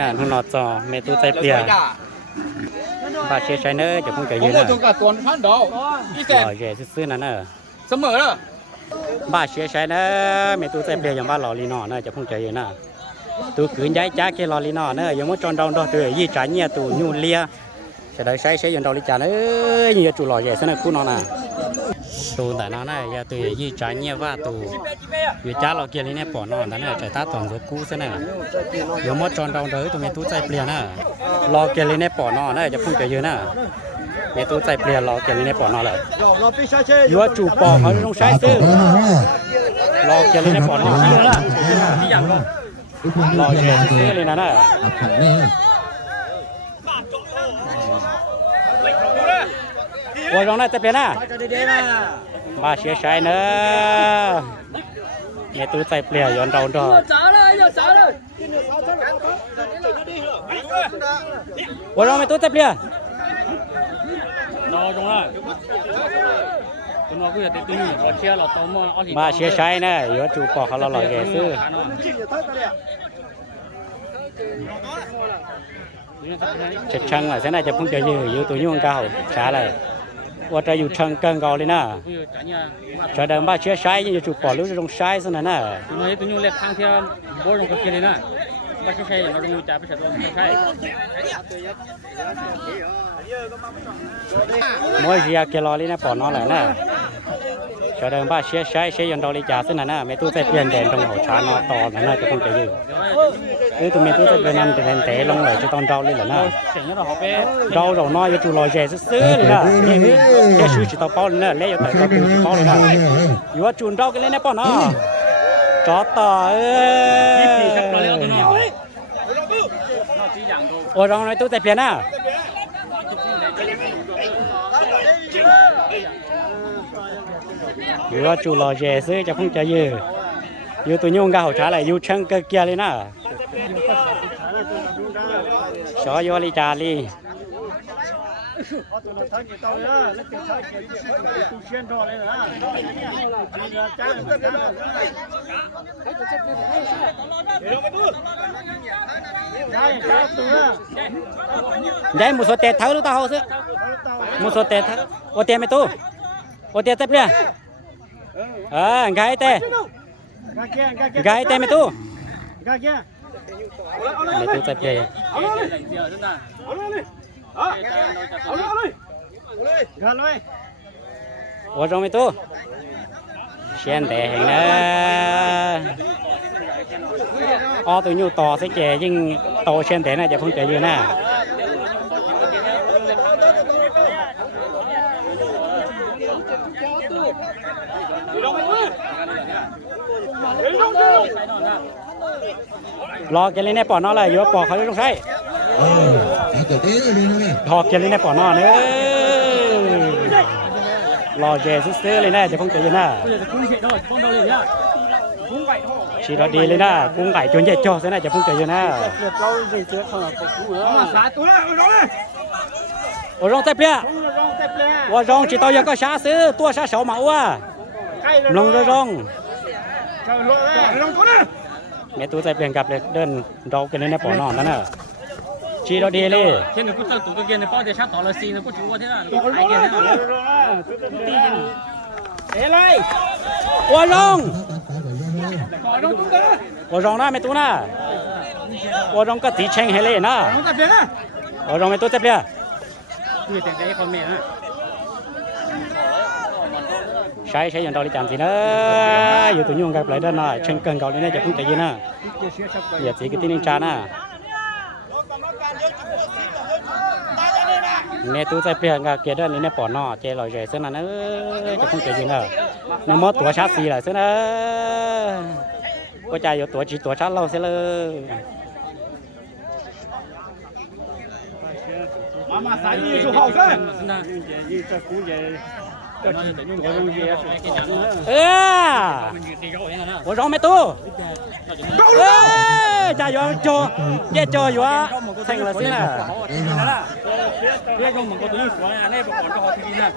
น่ะหุ่นนอจอเมตูใจเปลี่ยบาเชียใช้เนอจะพุ่งจะยืนน่ะหล่อใหญ่ซื่อๆนั่นน่ะเสมอเลยบาเชียใช้เนอเมตูใจเปลี่ยอย่างบ้านหล่อลีนอน่ะจะพุ่งจะยืนน่ะตัวขืนย้ายจ้าเกลอลีนอเนอยังมั่วจอนดองดอตัวยี่จ่ายเนี่ยตัวยูเลียจะได้ใช้ยันดอลิจานยี่จุหล่อใหญ่ซะนะคู่นอน่ะตัวแต่นอน่ะยาตัวยี่จ่ายเนี่ยว่าตัวอยู่จ้าเราเกลียเนี่ยปอนอนนั่นน่ะใจตาตอนตัวกู้ซะน่ะยังมั่วจอนดองเด้อตัวเมตูใจเปลี่ยน่ะรอเกลีเนี่ยปอนอนน่ะจะพุ่งจะยืนน่ะเมตูใจเปลี่ยนรอเกลีเนี่ยปอนอนเลยยัวจูปอเขาต้องใช้ซื้อรอเกลีเนี่ยปอนอนซื้อละรอเกลีซื้อเลยนะน่ะว่าตรงนั้นจะเปลี่ยนน่ะมาเชียร์ใช้เนอะเมตูใจเปลี่ยนย้อนเราดอว่าเราเมตูใจเปลี่ยนมาเชียร์ใช้เนอะยัวจูปอเขาหล่อๆแก่ซื้อเช็ดช่างlà thế nàyจะพุ่งจะยืดตัวยุ่งเก่าช้าเลยว่าจะอยู่ช่างเกินเก่าเลยนะจะเดินบ้าเชื้อใช้ยังจะจูบปอดหรือจะลงใช้ซะนั่นน่ะตัวยุ่งเล็กทางเทียมบ่ลงกับเกลือเลยนะบ้าเชื้อใช้เราลงจ่ายไปเฉยๆใช่มวยเสียเกลอเลยนะปอดน้องแหละนะจะเดินบ้าเชื้อใช้ยันดอลิจ่าซะนั่นน่ะไม่ตู้ใส่เปลี่ยนแดงตรงหัวช้าน้อต่อนั่นน่ะจะพุ่งจะยืดตัวเมตุจะเป็นนั่นเป็นเตะลงเลยจะตอนเราเลยเหรอนะเราน้อยจะจูลอยเจซื้อเลยนะนี่แค่ชื่อจิตเป้าเลยนะเลี้ยแต่เราคือจิตเป้าเลยนะอยู่ว่าจูนเรากันเลยนะป้อนอ่ะจอต่อโอ้เราในตู้แต่เปลี่ยนนะอยู่ว่าจูลอยเจซื้อจะพุ่งจะยืดอยู่ตัวยุ่งก้าวช้าเลยอยู่ช่างเกียร์เลยนะชอยอลิจาลีได้มุสเตทเท่าหรือเปล่าซื้อมุสเตทโอเตียไม่ตู้โอเตียเต็มเลยไงเต้ไงเต้ไม่ตู้ไม่ตู้ใจเปลี่ยนว่าเราไม่ตู้เชียนแต่แห่งนะตัวยูต่อใส่แก่ยิ่งโตเชียนแต่น่าจะพุ่งใจเยอะน่ะรอเกลินในปอนนอเลยอยู่ปอเขาต้องใช้ถอดเกลินในปอนนอเนอะรอเจซื้อเลยนะจะคงจะยืนน่ะชีเราดีเลยนะกุ้งไก่จนใหญ่จ่อซะน่ะจะพุ่งจะยืนน่ะโอ้ร้องเต็มเลยว่าร้องจีโตยังก็ช้าซื้อตัวช้าเสาเหมาว่ะลงร้องเมตูใจเปลี่ยนกับเดินเรากันเลยในปอนอนนั่นน่ะชีเราดีเลยเช่นกูตั้งตัวเกณฑ์ในป้อจะชักต่อเลยซีนะกูจูว่าที่นั่นไอเกณฑ์นั่นเลยว่าร้องว่าร้องนะเมตูน่ะว่าร้องก็ตีเชงให้เลยนะว่าร้องเมตูใจเปลี่ยนคือแต่ได้คอมเมนต์นะใช้อย่างดอลิจานสินะอยู่ตัวยุ่งกับหลายด้านน่ะเชิงเกินเก่าเลยนะจะพุ่งแต่ยืนน่ะอย่าสีกินที่นิ่งจาน่ะเนี่ยตู้ใจเปลี่ยนกับเกียร์ด้านนี้เนี่ยปอนนอเจลอยใจเส้นนั้นจะพุ่งแต่ยืนน่ะเนี่ยมอตัวชาร์จสีแหละเส้นน่ะก็ใจอยู่ตัวจีตัวชาร์จเราเสียเลยมาสายยืนชูหอกเส้น我让没多，加油做，也做有啊，成了先啦。别讲蒙古东西说呀，那不广州好听呢。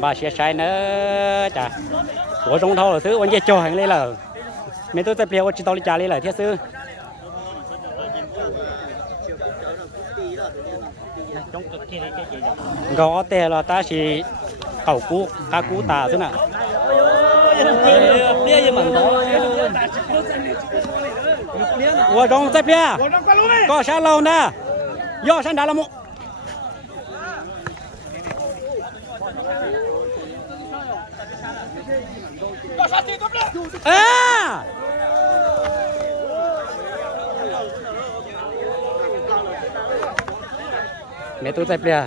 bà sẽ sai nữa chà 我中头了ซื้อวันเย็นจ่อหังเลยล่ะไม่ตัวจะเปลี่ยนว่าจิตอลิจาเลยล่ะเที่ยซื้อก็แต่เราตาชีเก่ากู้กากู้ตาซื้อน่ะ我中这边ก็ชาเรานะย่อฉันดาละมุเมตุใจเปลี่ย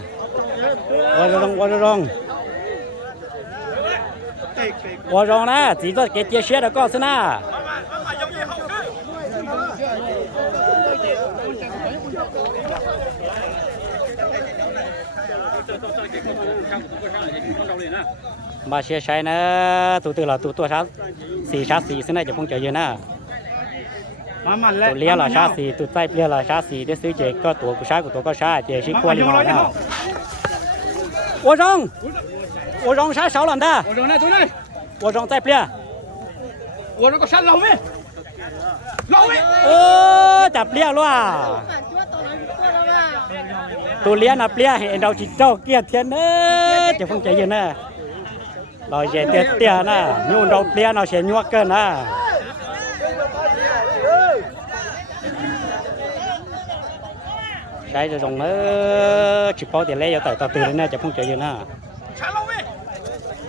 我中呢几个给接血的告诉那มาเชียร์ใช้นะตัวเราตัวชา4ซึ่งน่าจะคงจะเยอะนะตัวเลี้ยเราชา4ตัวใจเลี้ยเราชา4ได้ซื้อเจก็ตัวกูชาตัวก็ชาเจชิควรหน่อยนะ我中啥少了的我中那对对我中在เปลี่ย我这个山老妹โอ้จับเลี้ยล้วตัวเลี้ยน่ะเปลี่ยเห็นเราจิตเจ้าเกียรติเทียนเนจะคงจะเยอะนะเราเจเตี้ยนะยูนเราเปลี่ยเราเสียยัวเกินนะใช้จะตรงchỉ bao tiền lấy cho từ đến nayจะพุ่งเจอเยอะนะ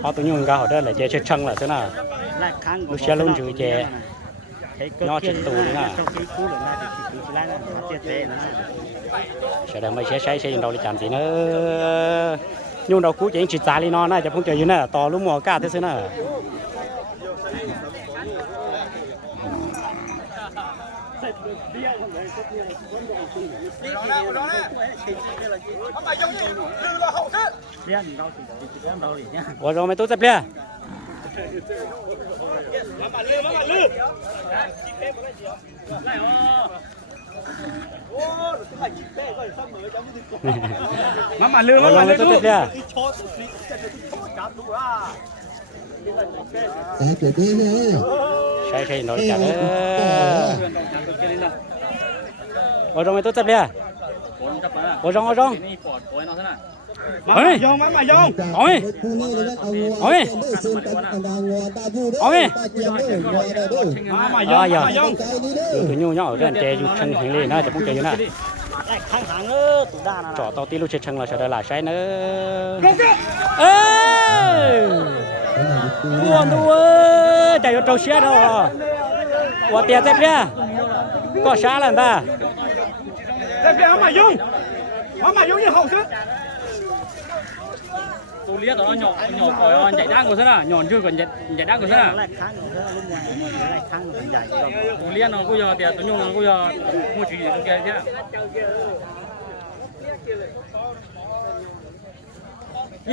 พอตัวยุ่งก็เขาได้เลยเจเชื่อช่างเลยใช่ไหมลูกเชื่อลุงจือเจย่อจิตตัวนี่นะใช่ได้ไม่ใช้เราเลยจำสินะยุ่งเรากู้เจจิตใจเลยนอนน่าจะพุ่งเจอเยอะนะต่อลูกหมอกล้าที่สุดนะ我说没都在变。妈妈溜，妈妈溜，都在变。ใช่เราจัด我说没都在变。我中เฮ้ยมาเอาไหมเอาไหมเอาไหมมาตัวยุ่งยากเรื่องเจอยู่เชิงแห่งเลยนะจะพุ่งเจอยู่นะจ่อต่อตีลูกเชิงเราจะได้หลายใช้เนอะเอ้ยวัวตัวใจอยู่เจ้าเชี่ยเราวัวเตี้ยเจ็บเนี่ยก็ช้าแล้วนะ这边มา用你好吃ตัวเลี้ยตัวหยอกก่อนใหญ่ด้านกูซะน่ะหย่อนชื่อก่อนใหญ่ด้านกูซะน่ะตัวเลี้ยน้องกูยอเดี๋ยวตัวยุ่งน้องกูยอมูจีตัวแกเนี่ย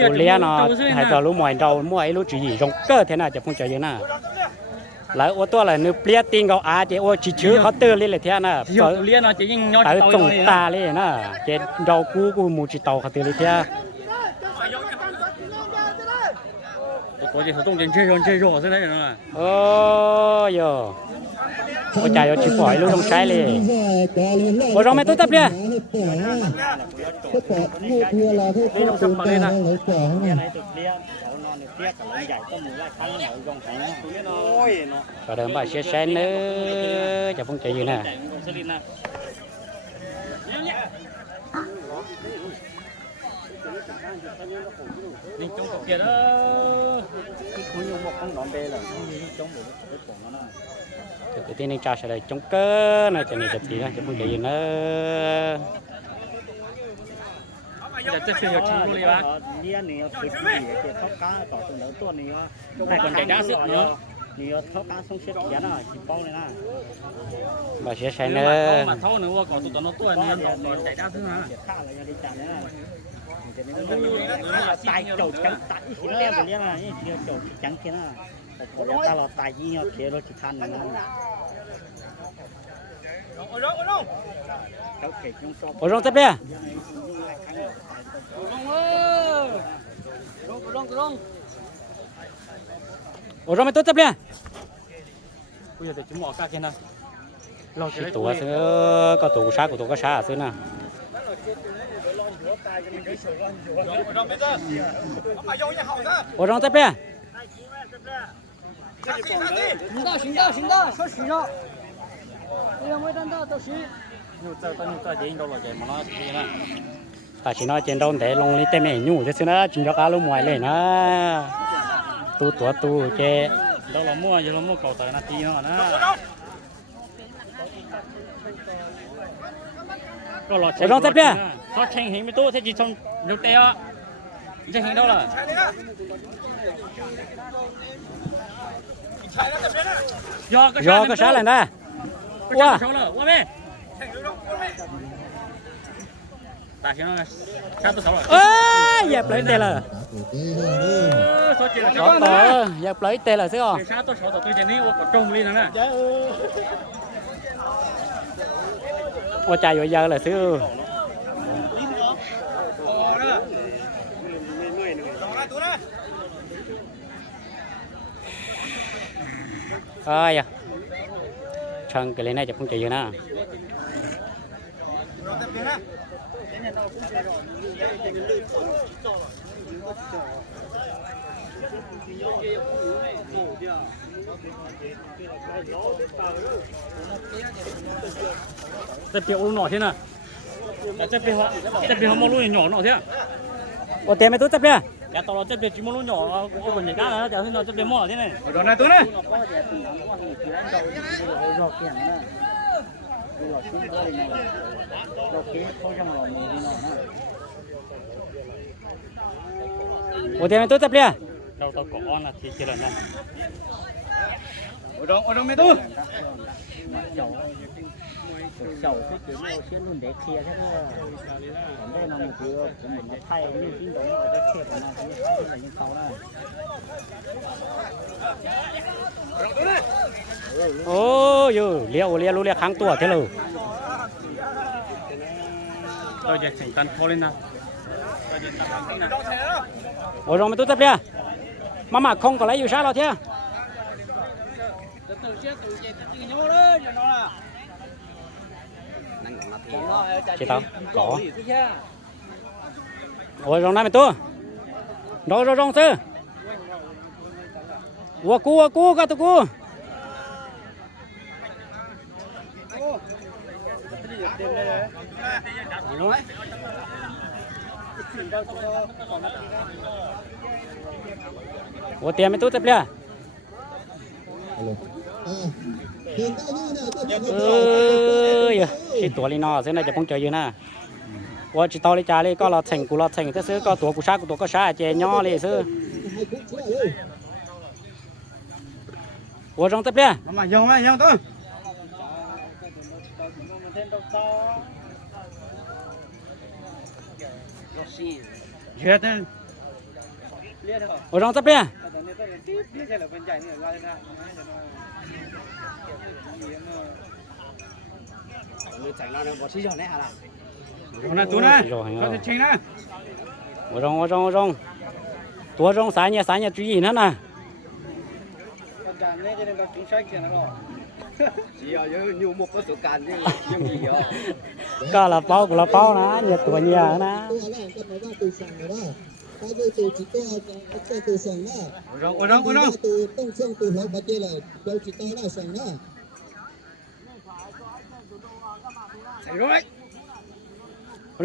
ตัวเลี้ยเนาะให้ตัวรู้หมวยเรามั่วไอ้รู้จีจงเกิดเท่าน่ะจะพุ่งใจเยอะน่ะแล้วว่าตัวอะไรนึกเปลี่ยนติงเขาอาเจว่าจีชื่อเขาเตือนเลยเท่าน่ะตัวเลี้ยเนาะจะยิ่งย้อนแต่จงตาเลยน่ะเจเรากูมูจีเตาเขาเตือนเลยเท่า我这是动静这肉是那种啊。哦哟，我家有去摆路上晒嘞，我让没都得了。你弄什么嘞呢？ก็เดินไปเชียร์ใช้เนื้อจะพุ่งใจอยู่นะนี่จงตกเกียร์เด้อคุณอยู่หมกของหนอนเบลเลยจงหมกไปปงแล้วนะtừ tiên nên cha sẽ đây chống cơ này cho nên chỉ là chống cái gì nữaจะจะซื้อชิ้นกูเลยวะเนี่ยนี่คือที่เกี่ยวกับการต่อตัวแล้วตัวนี้ว่าแต่คนใหญ่ด้าสุดเนาะนี่เขาการส่งเช็ดยันอ่ะจิป้องเลยนะ bà sẽใช้เนื้อมาเท่าเนื้อว่าก่อนตัวตัวนี้ก่อนใหญ่ด้าสุดนะข้าอะไรยังดีจังเนี่ยตายโจดจังตายสิเนี่ยแบบนี้นะนี่เดียวโจดจังแค่น่ะแต่ตลอดตายยี่เขียวรถจิตทันนะ我让这边 ủa rồi mày tốt chấp liền bây giờ để chúng mỏ cả kia nè lo cái tổ xưa có tổ sát của tổ có sát xưa nè ủa rồi chấp liền 行到，说实话，这两位单到都是。 nhiều tờ gì đâu là vậy mà nó gì nè ta chỉ nói trên đâu để lông lên tên này nhủ thế xưa nó chỉ cho cá lú ngoài lên nó tu che đâu là mua giờ là mua cầu tờ nó tí nó nè có lọt ủa rồi chấp liền có tranh hình với tôi thế chỉ trong đầu tè á tranh hình đâu là do cái sát này nè wow wow mẹ tại sao nó sao tôi xấu rồi ơi dẹp lấy tên là số chuyện là có tờ dẹp lấy tên là xíu sao tôi xấu tôi chỉ ní có trông đi nè ô chạy bây giờ là xíu ơi à chân cái này chụp không chạy vô nè Tập biểu nọ thế nào? Tập biểu một lúa nhỏ nọ thế à? ô tiền mày tốt chấp liền Dạ tao là tập biểu chỉ một lúa nhỏ, có quần nhảy cá là giờ nó tập biểu mỏ thế này. rồi này tôi này ô tiền mày tốt chấp liền Đâu tao có on là thì chỉ là này. ô đồng mày tốt sầu cái chuyện nó xuyên luôn để kia thế mà còn đây là một thứ của mình nó thay như chính đó nó cái kia của nó cái là như sau đó ô yo lia lu lia kháng tua thế rồi Tôi giờ chỉnh tan thôi lên nào. ôi rồi mày tốt chấp liền mà không có lấy dù sao đâu thế chị tao có ôi rong này mày tua rồi rong sư cua cả tụi cua ủa tiền mày tua tập liền chỉตัวลีนอซึ่งน่าจะพ้องเจออยู่นะว่าจิตอลีจ่าเลยก็เราแข่งกูแต่ซื้อก็ตัวกูช้ากูตัวก็ช้าเจย่อเลยซื้อว่าจงเต็มเลย Mà dùng tôi. Duyệt đi. ว่าจงเต็มเลย Này tú này. Có thể chỉnh này. ว่าจงตัวจงสายเนี่ย注意นั่นน่ะ chỉ ở nhiều một cái số càn chứ nhiều gì đó ก็ละเป้ากูละเป้านะเนี่ยตัวเนี่ยนะ Ủa đâu. ว่า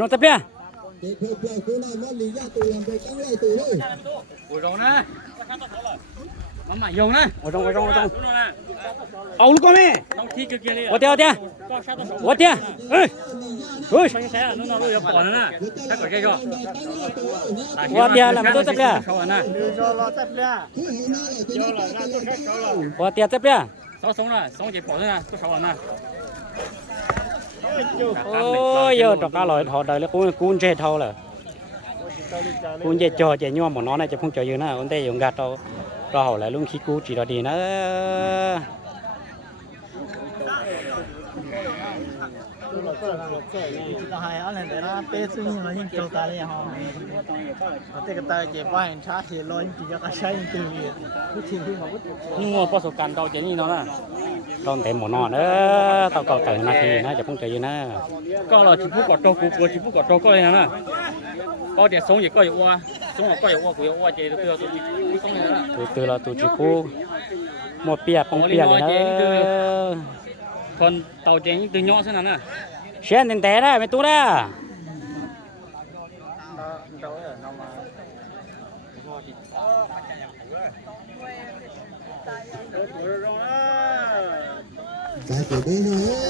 จงเต็มเลย Ủa đâu nè. Mà dùng nè. ว่าจง เอาลูกก็แม่ต้องที่เกี่ยวเลย ว่าเตี้ย ก็ชาตัว ว่าเตี้ยเฮ้ย ไม่ใช่นู่นเราอยู่ก่อนนะถ้าเกิดแค่ก็ ว่าเตี้ยละไม่ตัวเต็มเลย เขาอ่ะนะ ว่าเตี้ยเต็มเลย เขาส่งละส่งจีบปอดนะตัวเขาอ่ะนะ โอ้ยเยอะดอกกาลอยถอดได้แล้วกูเจ็ดเท่าเลยกูเจ็ดเจ็ดย่อมหมดน้องน่าจะพุ่งเจออยู่นะคนเต้ยงกัดเราหlạiลุงขี้กูchỉ là đi nữa เราให้เอาเลยนะเป๊ะซึ่งเรายิ่งโจกันเลยฮะแต่ก็ตายเจ็บว่าเห็นช้าเสียร้อยจริงๆก็ใช้จริงๆผู้ทีมที่เขา นี่งอประสบการณ์เก่าเจนี่เนาะนะ ต้องเต็มหมดนอนเต่าเก่าแต่นาทีนะจะพุ่งใจอยู่นะ ก็เราchỉ phút gọt trâu cú chỉ phút gọt trâu có lên nè có để sống gì có yêu qua sống có yêu qua của yêu qua chơi được tôi sống này nè ตัวเราตัวจีกูหมดเปียกปองเปียกเลยนะ còn tàu chén từ nhỏ thế nào nè เชียนแต่แต่ได้ไม่ตู้ได้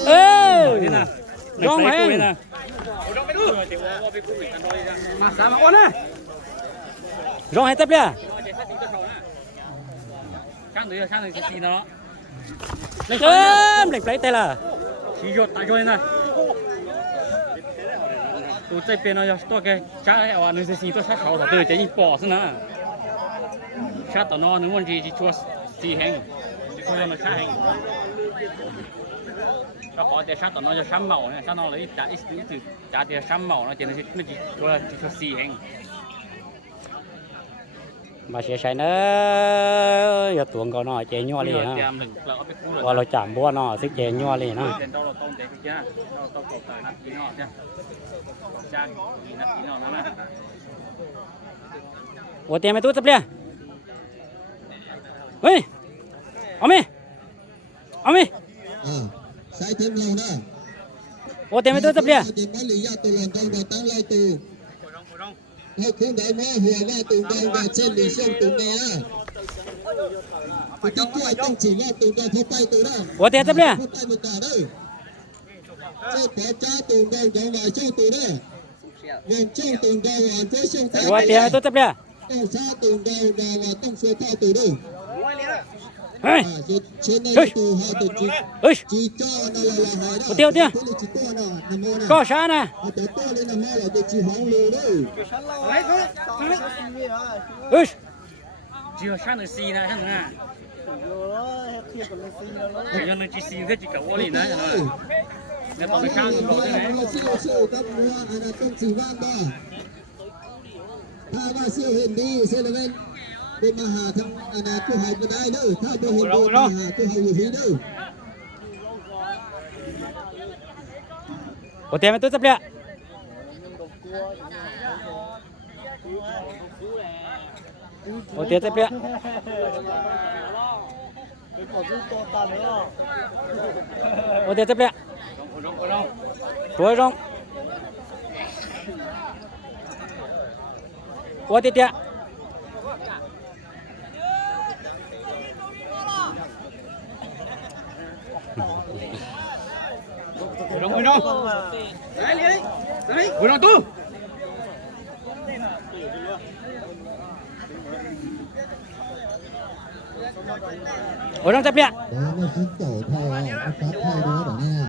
เออ thế nào Rong hả? mà sao mà con nè ร้องให้เต็มเลย sang tới cái gì nó เติมเหล็กไหลแต่ละ chỉ cho tại cho nè tôi chạy bên nó cho cái cha ấy ở nơi gì tôi sát sáu là tôi chạy đi bỏ thế nè sát tao nó nếu muốn gì chỉ cho gì hành chỉ cho nó sát hành cho họ để sát tao nó cho sát màu này sát nó lấy trả ít từ trả để sát màu nó chỉ cho gì hành มาเสียใจเนอะอย่าตัวงก็น้อยเจยัวเลยนะว่าเราจำบัวน้อซิเจยัวเลยนะ tiền đâu là tôm để cái kia đâu tôm cổ tài nát tí nọ chứ cha nát tí nọ nó nè โอ้เตรียมไปตู้จับเลยเฮ้ยเอาไหมเอาไหม sai thêm lâu nữa โอ้เตรียมไปตู้จับเลย thì mới lý do từ lần con và tăng lâu từ hay không để mơ hùa ra từ đầu và trên lý sông từ này á thì các loại tăng chỉ là từ đầu thôi tay từ đó โอ้เตรียมจับเลย thôi tay một cả đây chơi có cha từ đầu vào ngoài chơi từ đây ngồi chơi từ đầu vào chơi sông โอ้เตรียมไปตู้จับเลย tao xa từ đầu vào và tăng số thao từ đây เฮ้ย trên đây từ hai từ chỉ เฮ้ย chỉ cho nó là hai đó tiêu tiêu thế là chỉ to nào nằm mô ก็ nào ช้านะ để to lên nằm mô là để chỉ hóng lừa đấy เฮ้ย chưa sát được xì nè thằng nè để cho nó chỉ xì thế chỉ cả ô liền đấy nếu mà nó sang rồi thế này ถ้าว่าเสื้อเห็นดีเสื้อเลเว่นเป็นมาหาทางอนาคตหายก็ได้เด้อถ้าบ่เห็นดีมาหาก็หายอยู่ที่เด้อ โอ้เตรียมไปตู้จับเลยโอ้เตรียมจับเลยโอ้เตรียมจับเลยตัวร้องโอ้เตรียม rồi đâu đấy rồi tu Ủa đang tập đi ạ? Đó là chính tổ thầy, các thầy đó để nghe.